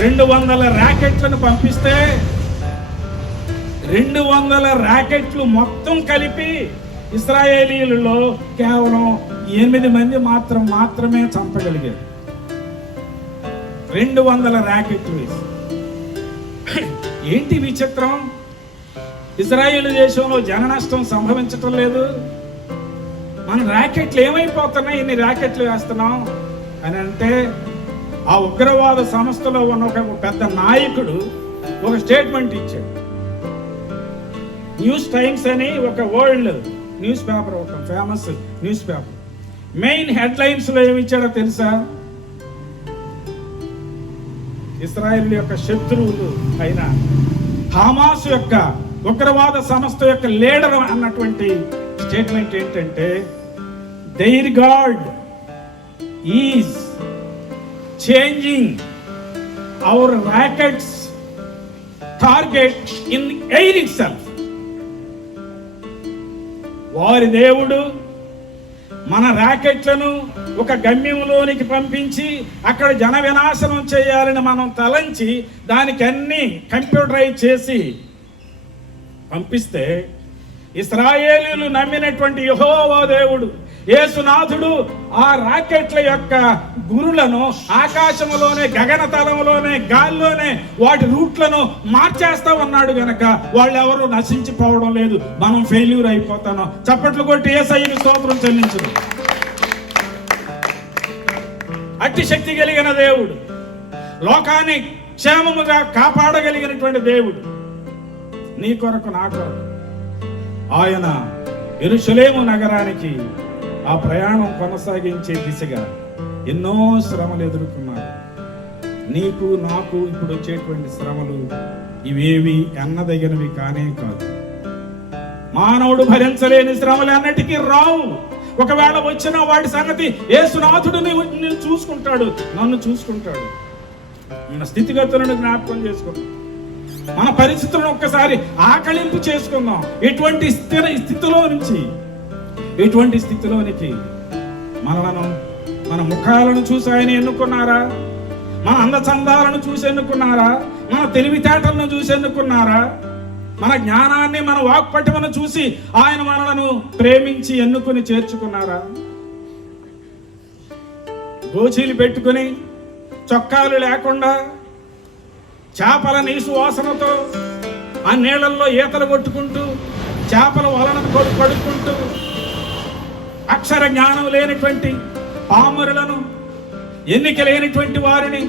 200 రాకెట్లను పంపిస్తే 200 రాకెట్లు మొత్తం కలిపి ఇశ్రాయేలీయులలో కేవలం 8 మంది మాత్రమే చంపగలిగారు. 200 రాకెట్లు వేసి. ఏంటి విచిత్రం? ఇశ్రాయేలు దేశంలో జన నష్టం సంభవించటం లేదు. మన రాకెట్లు ఏమైపోతున్నాయి, ఇన్ని రాకెట్లు వేస్తున్నాం అని అంటే ఆ ఉగ్రవాద సంస్థలో ఉన్న ఒక పెద్ద నాయకుడు ఒక స్టేట్మెంట్ ఇచ్చాడు. న్యూస్ టైమ్స్ అని ఒక వరల్డ్ న్యూస్ పేపర్, ఒక famous news paper, main headlines లో ఏమి ఇచ్చాడో తెలుసా? ఇశ్రాయేలు యొక్క శత్రువులు అయిన హమాస్ యొక్క ఉగ్రవాద సంస్థ యొక్క లీడర్ అన్నటువంటి స్టేట్మెంట్ ఏంటంటే, their god is changing our rockets target in air itself. వారి దేవుడు మన రాకెట్లను ఒక గమ్యంలోనికి పంపించి అక్కడ జన వినాశనం చేయాలని మనం తలంచి దానికి అన్ని కంప్యూటరైజ్ చేసి పంపిస్తే, ఇశ్రాయేలీయులు నమ్మినటువంటి యెహోవా దేవుడు యేసునాథుడు ఆ రాకెట్ల యొక్క గురులను ఆకాశంలోనే, గగనతలంలోనే, గాల్లోనే వాటి రూట్లను మార్చేస్తా ఉన్నాడు గనక వాళ్ళెవరూ నశించిపోవడం లేదు. మనం ఫెయిల్యూర్ అయిపోతాను. చప్పట్లు కొట్టి యేసయ్యకి స్తోత్రం చెల్లించును. అట్టి శక్తి కలిగిన దేవుడు, లోకాన్ని క్షేమముగా కాపాడగలిగినటువంటి దేవుడు, నీ కొరకు నా కొరకు ఆయన యెరూషలేము నగరానికి ఆ ప్రయాణం కొనసాగించే దిశగా ఎన్నో శ్రమలు ఎదుర్కొన్నారు. నీకు నాకు ఇప్పుడు వచ్చేటువంటి శ్రమలు ఇవేవి అన్నదగినవి కానే కాదు. మానవుడు భరించలేని శ్రమలు అన్నిటికీ రావు. ఒకవేళ వచ్చిన వాటి సంగతి యేసునాథుడు నిన్ను చూసుకుంటాడు, నన్ను చూసుకుంటాడు. మన స్థితిగతులను జ్ఞాపకం చేసుకుంటాం, మన పరిస్థితులను ఒక్కసారి ఆకలింపు చేసుకుందాం. ఎటువంటి స్థితిలోనికి మనలను, మన ముఖాలను చూసి ఆయన ఎన్నుకున్నారా? మన అందచందాలను చూసి ఎన్నుకున్నారా? మన తెలివితేటలను చూసి ఎన్నుకున్నారా? మన జ్ఞానాన్ని, మన వాక్పటిమను చూసి ఆయన మనలను ప్రేమించి ఎన్నుకుని చేర్చుకున్నారా? గోచీలు పెట్టుకుని, చొక్కాలు లేకుండా, చేపల నీసు వాసనతో ఆ నీళ్ళల్లో ఈతలు కొట్టుకుంటూ, చేపల వలన పడుకుంటూ, అక్షర జ్ఞానం లేనటువంటి పామరులను, ఎన్నిక లేనటువంటి వారిని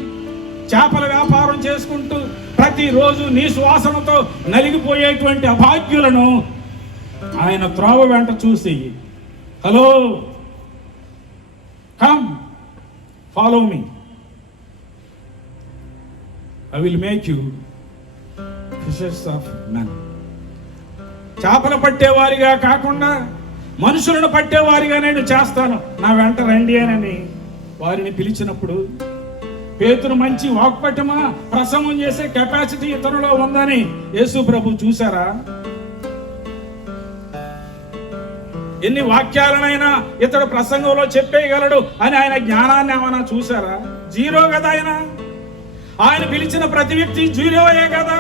చేపల వ్యాపారం చేసుకుంటూ ప్రతిరోజు నీ సువాసనతో నలిగిపోయేటువంటి అభాగ్యులను ఆయన త్రోవ వెంట చూసి, hello, come follow me, I will make you fishers of men. చేపలు పట్టేవారిగా కాకుండా మనుషులను పట్టేవారిగా నేను చేస్తాను, నా వెంట రండి అని వారిని పిలిచినప్పుడు, పేతురు మంచి వాక్పటిమ, ప్రసంగం చేసే కెపాసిటీ ఇతరులో ఉందని యేసు ప్రభు చూసారా? ఎన్ని వాక్యాలనైనా ఇతడు ప్రసంగంలో చెప్పేయగలడు అని ఆయన జ్ఞానాన్ని ఏమైనా చూసారా? జీరో కదా ఆయన పిలిచిన ప్రతి వ్యక్తి జీరోయే కదా.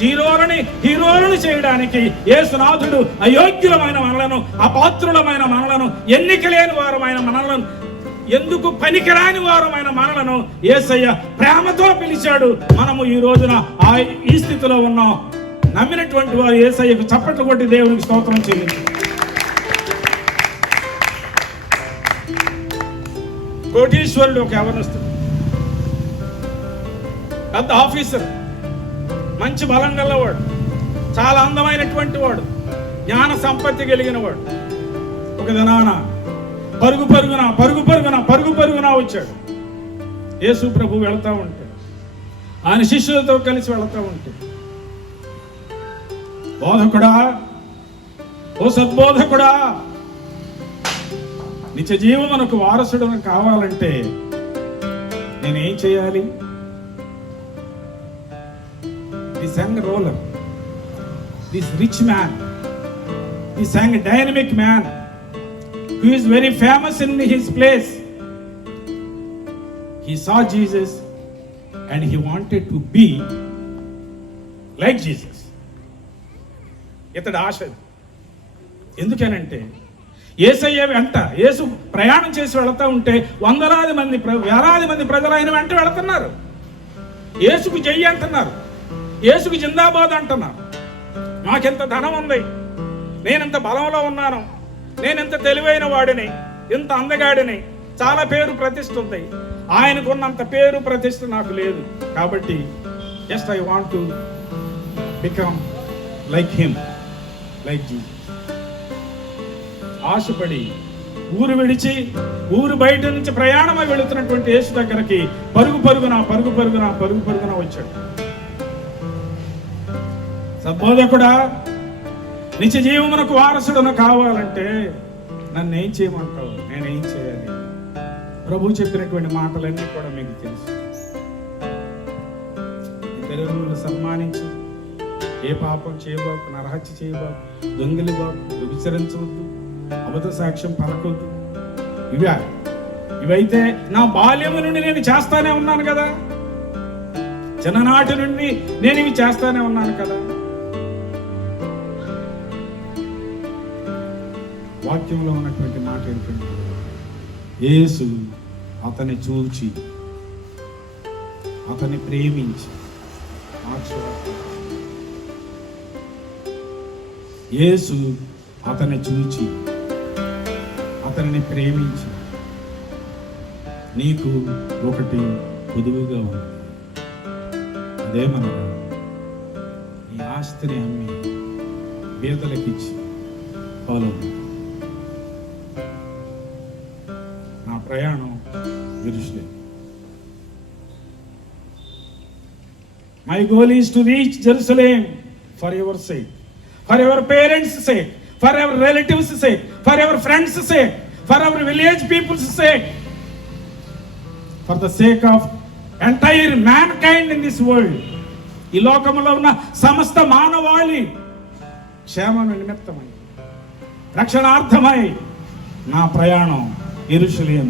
జీరోలని హీరోలను చేయడానికి యేసునాథుడు అయోగ్యులమైన మనలను, అపాత్రులమైన మనలను, ఎన్నిక లేని వారమైన మనలను, ఎందుకు పనికిరాని వారమైన మనలను యేసయ్య ప్రేమతో పిలిచాడు. మనము ఈ రోజున ఈ స్థితిలో ఉన్నాం. నమ్మినటువంటి వారు యేసయ్యకు చప్పట్లు కొట్టి దేవునికి స్తోత్రం చెల్లించారు. కోటీశ్వరుడు ఒక యవనస్తుడు, పెద్ద ఆఫీసర్, మంచి బలం గలవాడు, చాలా అందమైనటువంటి వాడు, జ్ఞాన సంపత్తి కలిగిన వాడు. ఒక దినాన పరుగు పరుగున వచ్చాడు. యేసు ప్రభు వెళ్తా ఉంటే, ఆయన శిష్యులతో కలిసి వెళ్తా ఉంటే, బోధకుడా, ఓ సద్బోధకుడా, నిత్య జీవమునకు వారసుడు కావాలంటే నేనేం చేయాలి? This young roller, this rich man, this young dynamic man who is very famous in his place, he saw Jesus and he wanted to be like Jesus. ఇతడు ఆశ. ఎందుకనంటే యేసయ్య వెంట యేసు ప్రయాణం చేసి వెళతా ఉంటే వేలాది మంది ప్రజలు ఆయన వెంట వెళుతున్నారు. యేసుకు జై అంటున్నారు, యేసుకు జిందాబాద్ అంటున్నారు. నాకెంత ధనం ఉంది, నేనెంత బలంలో ఉన్నాను, నేనెంత తెలివైన వాడిని, ఇంత అందగాడిని, చాలా పేరు ప్రతిష్ఠ ఉంది. ఆయనకున్నంత పేరు ప్రతిష్ఠ నాకు లేదు. కాబట్టి just I want to become like him, like Jesus. ఆశపడి ఊరు విడిచి ఊరు బయట నుంచి ప్రయాణమై వెళుతున్నటువంటి యేసు దగ్గరికి పరుగు పరుగున వచ్చాడు. సద్బోధకుడా, నిత్య జీవమునకు వారసుడును కావాలంటే నన్ను ఏం చేయమంటావు? నేనేం చేయాలి? ప్రభు చెప్పినటువంటి మాటలన్నీ కూడా మీకు తెలుసు. ఇతరులను సన్మానించు, ఏ పాపం చేయబాకు, నరహత్య చేయబాకు, దొంగిలి బాకు, వ్యభిచరించవద్దు, అబద్ధ సాక్ష్యం పలకొద్దు. ఇవైతే నా బాల్యము నుండి నేను చేస్తానే ఉన్నాను కదా, చిన్ననాటి నుండి నేను ఇవి చేస్తానే ఉన్నాను కదా. వాక్యంలో ఉన్నటువంటి మాట ఏంటంటే, యేసు అతన్ని చూచి, అతన్ని ప్రేమించి, యేసు అతన్ని చూచి, అతన్ని ప్రేమించి, నీకు ఒకటి పొదువుగా ఉంది, అదేమనగా నీ ఆస్తిని అమ్మి బీదలకిచ్చి ఫాలో. నా ప్రయాణం యెరూషలేం. My goal is to reach Jerusalem for your sake, for your parents' sake, for our relatives' sake, for our friends' sake, for our village people's sake, for the sake of entire mankind in this world. ఈ లోకంలో ఉన్న సమస్త మానవాళి క్షేమం నిమిత్తమై, రక్షణార్థమై నా ప్రయాణం యెరూషలేం,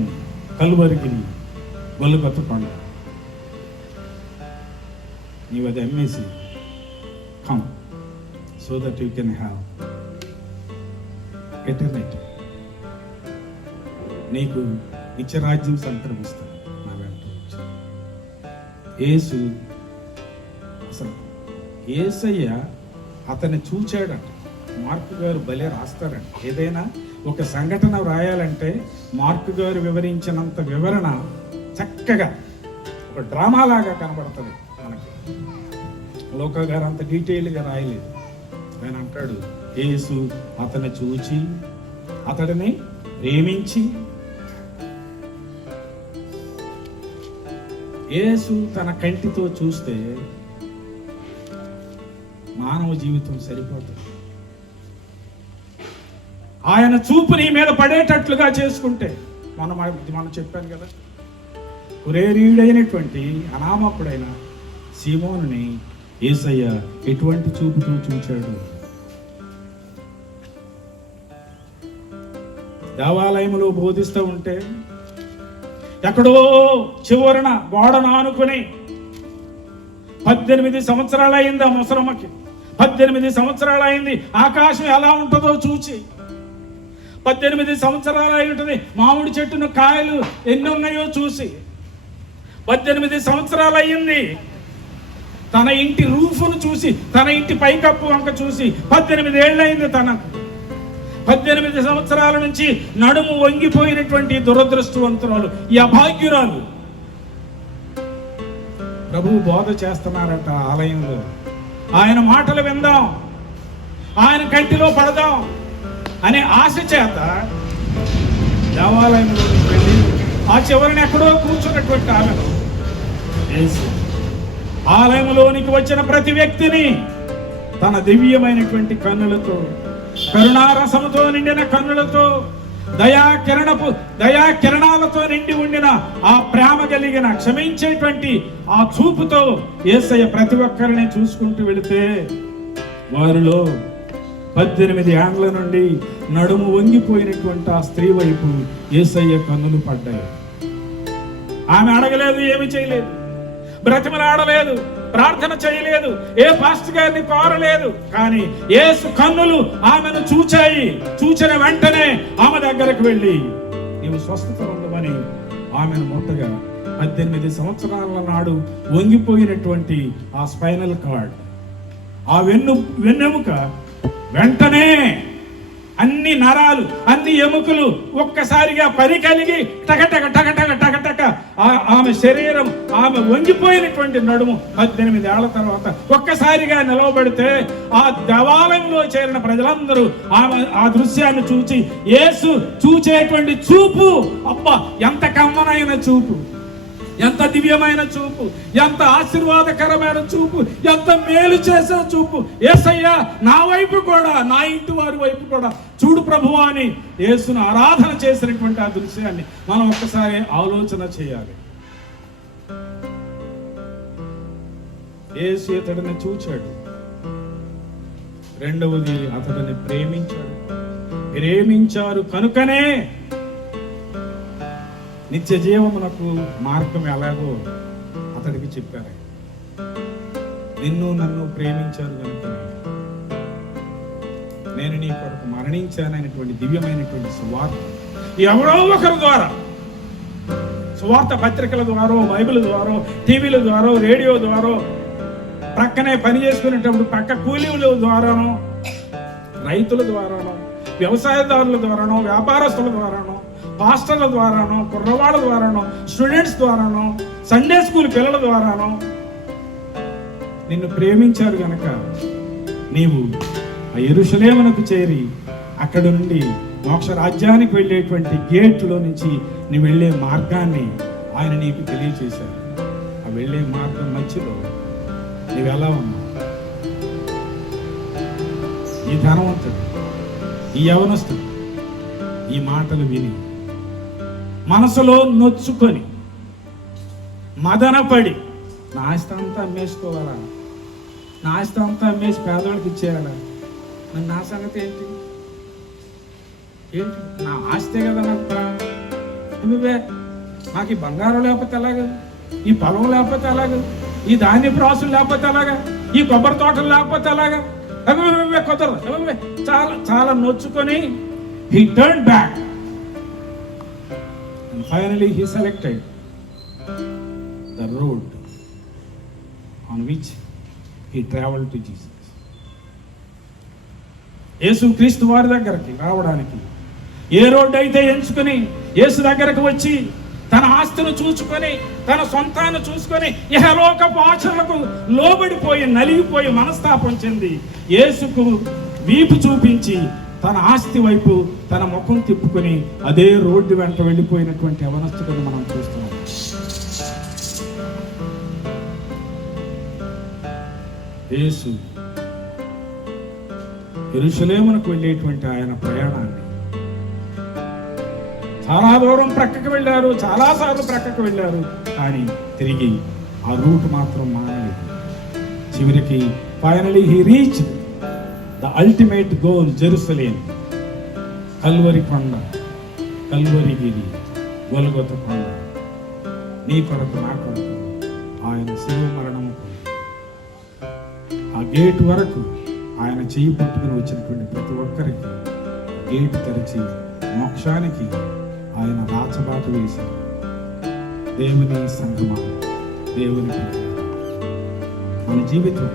కల్వరికి, గొల్గొతా కొండ. నీవు అది అమ్మేసి come so that you can have eternity, నీకు నిత్యరాజ్యం సంక్రమిస్తుంది. నా వెంట వచ్చి యేసు, అసలు యేసయ్య అతన్ని చూచాడంట. మార్కు గారు భలే రాస్తారంట. ఏదైనా ఒక సంఘటన రాయాలంటే మార్కు గారు వివరించినంత వివరణ చక్కగా ఒక డ్రామాలాగా కనబడుతుంది మనకి. లోకా గారు అంత డీటెయిల్గా రాయలేదు. ఆయన అంటాడు, యేసు అతన్ని చూచి అతడిని ప్రేమించి, యేసు తన కంటితో చూస్తే మానవ జీవితం సరిపోతుంది. ఆయన చూపు నీ మీద పడేటట్లుగా చేసుకుంటే, మనం చెప్పాను కదా, కురేరీయుడైనటువంటి అనామకుడైన సీమోనుని యేసయ్య ఎటువంటి చూపుతో చూచాడు. దేవాలయంలో బోధిస్తూ ఉంటే ఎక్కడో చివరన గోడను ఆనుకుని 18 సంవత్సరాలు అయింది ఆ ముసలమ్మకి. 18 సంవత్సరాలు అయింది ఆకాశం ఎలా ఉంటుందో చూచి. 18 సంవత్సరాలు అయి ఉంటుంది మామిడి చెట్టును కాయలు ఎన్ని ఉన్నాయో చూసి. 18 సంవత్సరాలు అయ్యింది తన ఇంటి రూఫ్ను చూసి, తన ఇంటి పైకప్పు వంక చూసి. 18 ఏళ్ళు అయింది తనకు. 18 సంవత్సరాల నుంచి నడుము వంగిపోయినటువంటి దురదృష్టవంతురాలు, ఈ అభాగ్యురాలు ప్రభువు బోధ చేస్తున్నారట ఆలయంలో. ఆయన మాటలు విందాం, ఆయన కంటిలో పడదాం అనే ఆశ చేత దేవాలయంలోకి వెళ్ళి ఆ చివరిని ఎక్కడో కూర్చున్నటువంటి ఆమెను ఆలయంలోనికి వచ్చిన ప్రతి వ్యక్తిని తన దివ్యమైనటువంటి కన్నులతో, కరుణారసముతో నిండిన కన్నులతో, దయాకిరణాలతో నిండి ఉండిన ఆ ప్రేమ కలిగిన క్షమించేటువంటి ఆ చూపుతో యేసయ్య ప్రతి ఒక్కరిని చూసుకుంటూ వెళితే వారిలో 18 ఏండ్ల నుండి నడుము వంగిపోయినటువంటి ఆ స్త్రీ వైపు యేసయ్య కన్నులు పడ్డాయి. ఆమె అడగలేదు, ఏమి చేయలేదు, బ్రతిమలాడలేదు, ప్రార్థన చేయలేదు, ఏ పాస్టర్ గారిని కోరలేదు. కానీ యేసు కన్నులు ఆమెను చూచాయి. చూచిన వెంటనే ఆమె దగ్గరకు వెళ్ళి నీవు స్వస్థత పొందమని ఆమెను ముట్టగా 18 సంవత్సరాల నాడు వంగిపోయినటువంటి ఆ స్పైనల్ కార్డ్, ఆ వెన్నెముక వెంటనే అన్ని నరాలు, అన్ని ఎముకలు ఒక్కసారిగా పని కలిగి టకటక టకటక టకటక ఆమె శరీరం, ఆమె వంగిపోయినటువంటి నడుము 18 ఏళ్ల తర్వాత ఒక్కసారిగా నిలవబడితే ఆ దేవాలయంలో చేరిన ప్రజలందరూ ఆ దృశ్యాన్ని చూచి యేసు చూచేటువంటి చూపు, అబ్బా ఎంత కమ్మనైన చూపు, ఎంత దివ్యమైన చూపు, ఎంత ఆశీర్వాదకరమైన చూపు, ఎంత మేలు చేసే చూపు. యేసయ్యా నా వైపు కూడా, నా ఇంటి వారి వైపు కూడా చూడు ప్రభువా అని యేసును ఆరాధన చేసినటువంటి ఆ దృశ్యాన్ని మనం ఒక్కసారి ఆలోచన చేయాలి. యేసు అతడిని చూచాడు. రెండవది అతడిని ప్రేమించారు కనుకనే నిత్య జీవమునకు మార్గం ఎలాగో అతడికి చెప్పారు. నిన్ను నన్ను ప్రేమించారు కనుక నేను నీ కొరకు మరణించాననేటువంటి దివ్యమైనటువంటి సువార్త ఎవరో ఒకరి ద్వారా, సువార్త పత్రికల ద్వారా, బైబిల్ ద్వారా, టీవీల ద్వారా, రేడియో ద్వారా, ప్రక్కనే పని చేసుకునేటప్పుడు పక్క కూలీల ద్వారానో, రైతుల ద్వారానో, వ్యవసాయదారుల ద్వారానో, వ్యాపారస్తుల ద్వారానో, పాస్టర్ల ద్వారానో, కుర్రవాళ్ళ ద్వారానో, స్టూడెంట్స్ ద్వారానో, సండే స్కూల్ పిల్లల ద్వారానో నిన్ను ప్రేమించారు గనక నీవు ఆ యెరూషలేమునకు చేరి అక్కడ నుండి మోక్ష రాజ్యానికి వెళ్ళేటువంటి గేట్లో నుంచి నీ వెళ్ళే మార్గాన్ని ఆయన నీకు తెలియచేశారు. ఆ వెళ్ళే మార్గం మధ్యలో నీవెలా ఉన్నావు? ఈ ధనవంతుడు, ఈ యవనస్తుడు ఈ మాటలు విని మనసులో నొచ్చుకొని మదనపడి నా ఆస్తి అంతా అమ్మేసుకోవాలా, నా ఆస్తి అంతా అమ్మేసి పేదవాళ్ళకి ఇచ్చేయాలా, మరి నా సంగతి ఏంటి? నా ఆస్తే కదా నాకు నువ్వే, నాకు ఈ బంగారం లేకపోతే ఎలాగ, ఈ పొలం లేకపోతే ఎలాగ, ఈ ధాన్యపు రాసులు లేకపోతే అలాగా, ఈ కొబ్బరి తోటలు లేకపోతే అలాగా, కుదరదు. చాలా చాలా నొచ్చుకొని he turned back and finally he selected the road on which he traveled to Jesus. యేసు క్రీస్తు వారి దగ్గరికి రావడానికి ఏ రోడ్డు అయితే ఎంచుకుని యేసు దగ్గరకు వచ్చి తన ఆస్తిని చూసుకొని, తన సొంతాన్ని చూసుకొని ఇహలోకపు ఆశలకు లోబడిపోయి నలిగిపోయి మనస్తాపం చెంది యేసుకు వీపు చూపించి తన ఆస్తి వైపు తన ముఖం తిప్పుకొని అదే రోడ్డు వెంట వెళ్ళిపోయినటువంటి యవనస్తుడిని మనం చూస్తున్నాం. యేసు యెరూషలేమునకు వెళ్ళేటువంటి ఆయన ప్రయాణాన్ని చాలా దూరం ప్రక్కకు వెళ్ళారు, చాలాసార్లు ప్రక్కకు వెళ్ళారు, కానీ తిరిగి ఆ రూట్ మాత్రం మానలేదు. చివరికి finally he reach the ultimate goal Jerusalem. Calvary కొండ, కల్వరి గిరి, గొల్గొత కొండ, నీ కొరకు నా కొరకు ఆయన శిలువ మరణము. ఆ గేట్ వరకు ఆయన చేయి పట్టుకుని వచ్చినటువంటి ప్రతి ఒక్కరికి గేటు తెరిచి మోక్షానికి ఆయన రాచబాట వేశారు. దేవుని సంగమా, దేవుని మన జీవితం,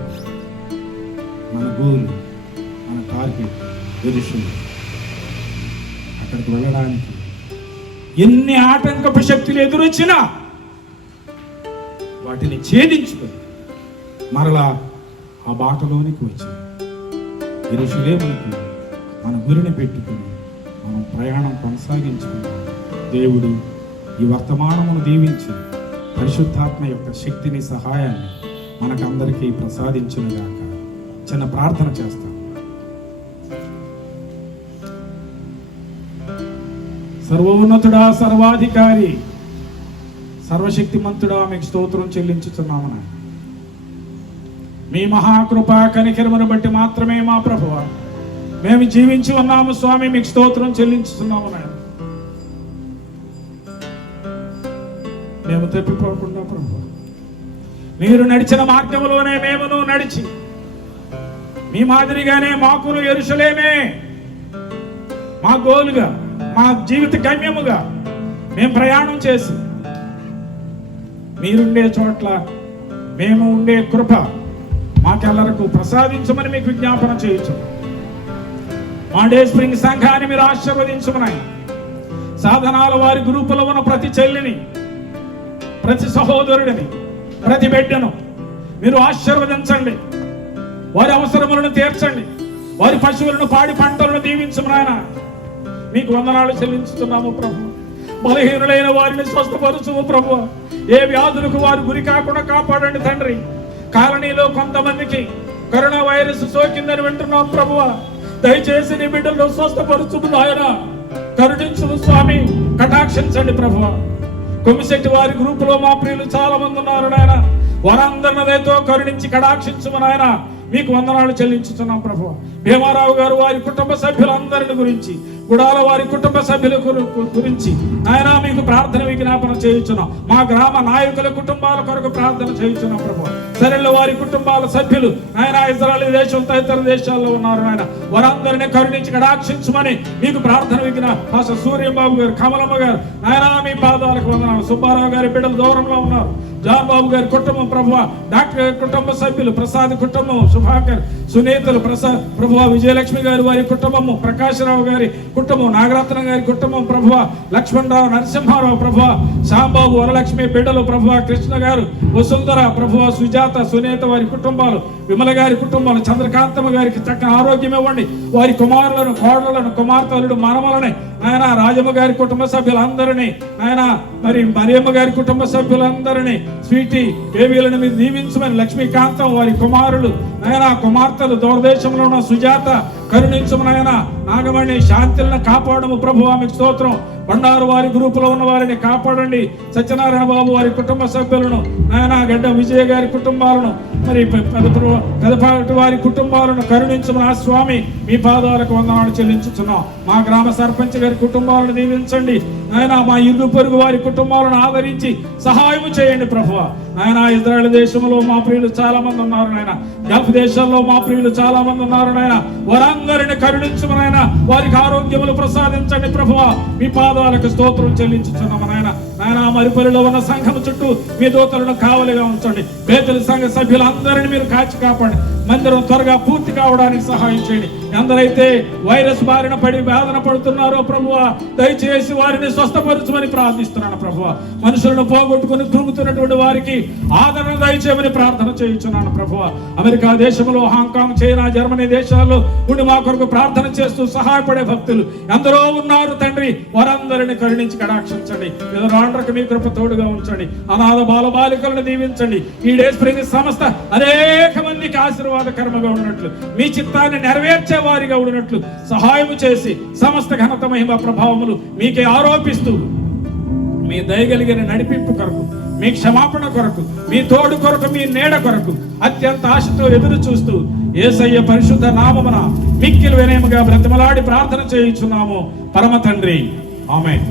మన గోల్, మన టార్గెట్ యెరూషలేము. అక్కడికి వెళ్ళడానికి ఎన్ని ఆటంకపు శక్తులు ఎదురొచ్చినా వాటిని ఛేదించుకొని మరలా ఆ బాటలోనికి వచ్చి యెరూషలేముకి మన గురిని పెట్టుకుని మనం ప్రయాణం కొనసాగించుకుంటాం. దేవుడు ఈ వర్తమానమును దీవించి పరిశుద్ధాత్మ యొక్క శక్తిని, సహాయాన్ని మనకందరికీ ప్రసాదించునుగాక. చిన్న ప్రార్థన చేస్తాం. సర్వోన్నతుడా, సర్వాధికారి, సర్వశక్తిమంతుడా, మీకు స్తోత్రం చెల్లించుతున్నాము నాయన. మీ మహాకృప కనికరమును బట్టి మాత్రమే మా ప్రభువా మేము జీవించి ఉన్నాము స్వామి. మీకు స్తోత్రం చెల్లించుతున్నాము నాయన. మేము తప్పిపోకుండా ప్రభువా మీరు నడిచిన మార్గంలోనే మేమును నడిచి మీ మాదిరిగానే మాకును యెరూషలేమే మా గోలుగా, మా జీవిత గమ్యముగా మేము ప్రయాణం చేసి మీరుండే చోట్ల మేము ఉండే కృప మాకెల్లరకు ప్రసాదించమని మీకు విజ్ఞాపన చేయొచ్చు. మా డే స్ప్రింగ్ సంఘాన్ని మీరు ఆశీర్వదించమని, సాధనాల వారి గ్రూపులో ఉన్న ప్రతి చెల్లిని, ప్రతి సహోదరుడిని, ప్రతి బిడ్డను మీరు ఆశీర్వదించండి. వారి అవసరములను తీర్చండి. వారి పశువులను, పాడి పంటలను దీవించమనాయన. మీకు వందనాలు చెల్లించుతున్నాము ప్రభు. బలహీనులైన వారిని స్వస్థపరచుము ప్రభు. ఏ వ్యాధులకు వారు గురి కాకుండా కాపాడండి తండ్రి. కాలనీలో కొంతమందికి కరోనా వైరస్ సోకిందని వింటున్నాం ప్రభువ. దయచేసి నీ బిడ్డలను స్వస్థపరచుము నాయన. కరుణించుము స్వామి, కటాక్షించండి ప్రభువ. కొమ్మిశెట్టి వారి గ్రూపులో మా ప్రియులు చాలా మంది ఉన్నారు నాయన. వారందరిని దయతో కరుణించి కటాక్షించుము నాయన. మీకు వందనాలు చెల్లించుతున్నాం ప్రభువ. భీమారావు గారు వారి కుటుంబ సభ్యులందరిని గురించి, గుడాల వారి కుటుంబ సభ్యుల గురించి నాయన మీకు ప్రార్థన విజ్ఞాపన చేయించున్నాం. మా గ్రామ నాయకుల కుటుంబాల కొరకు ప్రార్థన చేయించున్నాం ప్రభు. సరైన వారి కుటుంబాల సభ్యులు నాయన ఇజ్రాయెల్ దేశం తదితర దేశాల్లో ఉన్నారు నాయన. వారందరినీ కరుణించి కటాక్షించమని మీకు ప్రార్థన పాస్టర్ సూర్యబాబు గారు, కమలమ్మ గారు నాయన మీ పాదాలకు వందనాలు. సుబ్బారావు గారి బిడ్డలు దూరంలో ఉన్నారు. జాన్ బాబు గారి కుటుంబం ప్రభువ, డాక్టర్ గారి కుటుంబ సభ్యులు, ప్రసాద్ కుటుంబం, సుభాకర్, సునీతలు, ప్రసాద్ ప్రభువ, విజయలక్ష్మి గారి వారి కుటుంబము, ప్రకాశరావు గారి కుటుంబం, నాగరత్నం గారి కుటుంబం ప్రభువ, లక్ష్మణరావు, నరసింహారావు ప్రభువ, శాంబాబు, వరలక్ష్మి బిడ్డలు ప్రభువ, కృష్ణ గారు, వసుంధర ప్రభువ, సుజాత, సునీత వారి కుటుంబాలు, విమల గారి కుటుంబాలు, చంద్రకాంతమ్మ గారికి చక్కని ఆరోగ్యం ఇవ్వండి. వారి కుమారులను, కోడలను, కుమార్తెలు, మనమలని నాయన, రాజమ్మ గారి కుటుంబ సభ్యులందరినీ నాయన, మరి మరియమ్మ గారి కుటుంబ సభ్యులందరినీ, స్వీటీ బేబీలను మీరు దీవించమని, లక్ష్మీకాంతం వారి కుమారులు నాయన, కుమార్తెలు, దూరదేశంలో ఉన్న సుజాత కరుణించము నాయన. నాగమణి, శాంతులను కాపాడము ప్రభువా మీకు స్తోత్రం. బండారు వారి గ్రూపులో ఉన్న వారిని కాపాడండి. సత్యనారాయణ బాబు వారి కుటుంబ సభ్యులను నాయన, గడ్డ విజయ గారి కుటుంబాలను, మరి పెదపాటి వారి కుటుంబాలను కరుణించము నా స్వామి. మీ పాదాలకు వందనాలు చెల్లించుతున్నాం. మా గ్రామ సర్పంచ్ గారి కుటుంబాలను దీవించండి. నాయన మా ఇరుగు పొరుగు వారి కుటుంబాలను ఆదరించి సహాయం చేయండి ప్రభువా. నాయన ఇజ్రాయెల్ దేశంలో మా ప్రియులు చాలా మంది ఉన్నారు నాయన, గల్ఫ్ దేశాల్లో మా ప్రియులు చాలా మంది ఉన్నారు నాయన, వారందరిని కరుణించము నాయన, వారికి ఆరోగ్యములు ప్రసాదించండి ప్రభువా. మీ పాదాలకు స్తోత్రం చెల్లించుచున్నాము నాయన. నాయన మరిపల్లిలో ఉన్న సంఘం చుట్టూ మీ దూతలను కావలిగా ఉంచండి. బేతెలు సంఘ సభ్యులందరినీ మీరు కాచి కాపాడండి. మందిరం త్వరగా పూర్తి కావడానికి సహాయం చేయండి. ఎందరైతే వైరస్ బారిన పడి వేదన పడుతున్నారో ప్రభువా, దయచేసి వారిని స్వస్థపరచమని ప్రార్థిస్తున్నాను ప్రభువా. మనుషులను పోగొట్టుకుని కృంగుతున్నటువంటి వారికి ఆదరణ దయచేయమని ప్రార్థన చేయించున్నాను ప్రభువా. అమెరికా దేశంలో, హాంకాంగ్, చైనా, జర్మనీ దేశాల్లో ఉండి మా కొరకు ప్రార్థన చేస్తూ సహాయపడే భక్తులు ఎందరో ఉన్నారు తండ్రి. వారందరిని కరుణించి కటాక్షించండి. రాండ్రకు మీ కృప తోడుగా ఉంచండి. అనాథ బాల బాలికలను దీవించండి. ఈ డే స్ప్రింగ్ సంస్థ అనేక మందికి ఆశీర్వాదకరముగా ఉన్నట్లు, మీ చిత్తాన్ని నెరవేర్చే వారిగా ఉన్నట్లు సహాయం చేసి సమస్త ఘనత మహిమ ప్రభావములు మీకే ఆరోపిస్తూ మీ దయగలిగిన నడిపింపు కొరకు, మీ క్షమాపణ కొరకు, మీ తోడు కొరకు, మీ నీడ కొరకు అత్యంత ఆశతో ఎదురు చూస్తూ యేసయ్య పరిశుద్ధ నామమున మిక్కిలి వినయముగా బ్రతిమలాడి ప్రార్థన చేయుచున్నాము పరమ తండ్రి. ఆమేన్.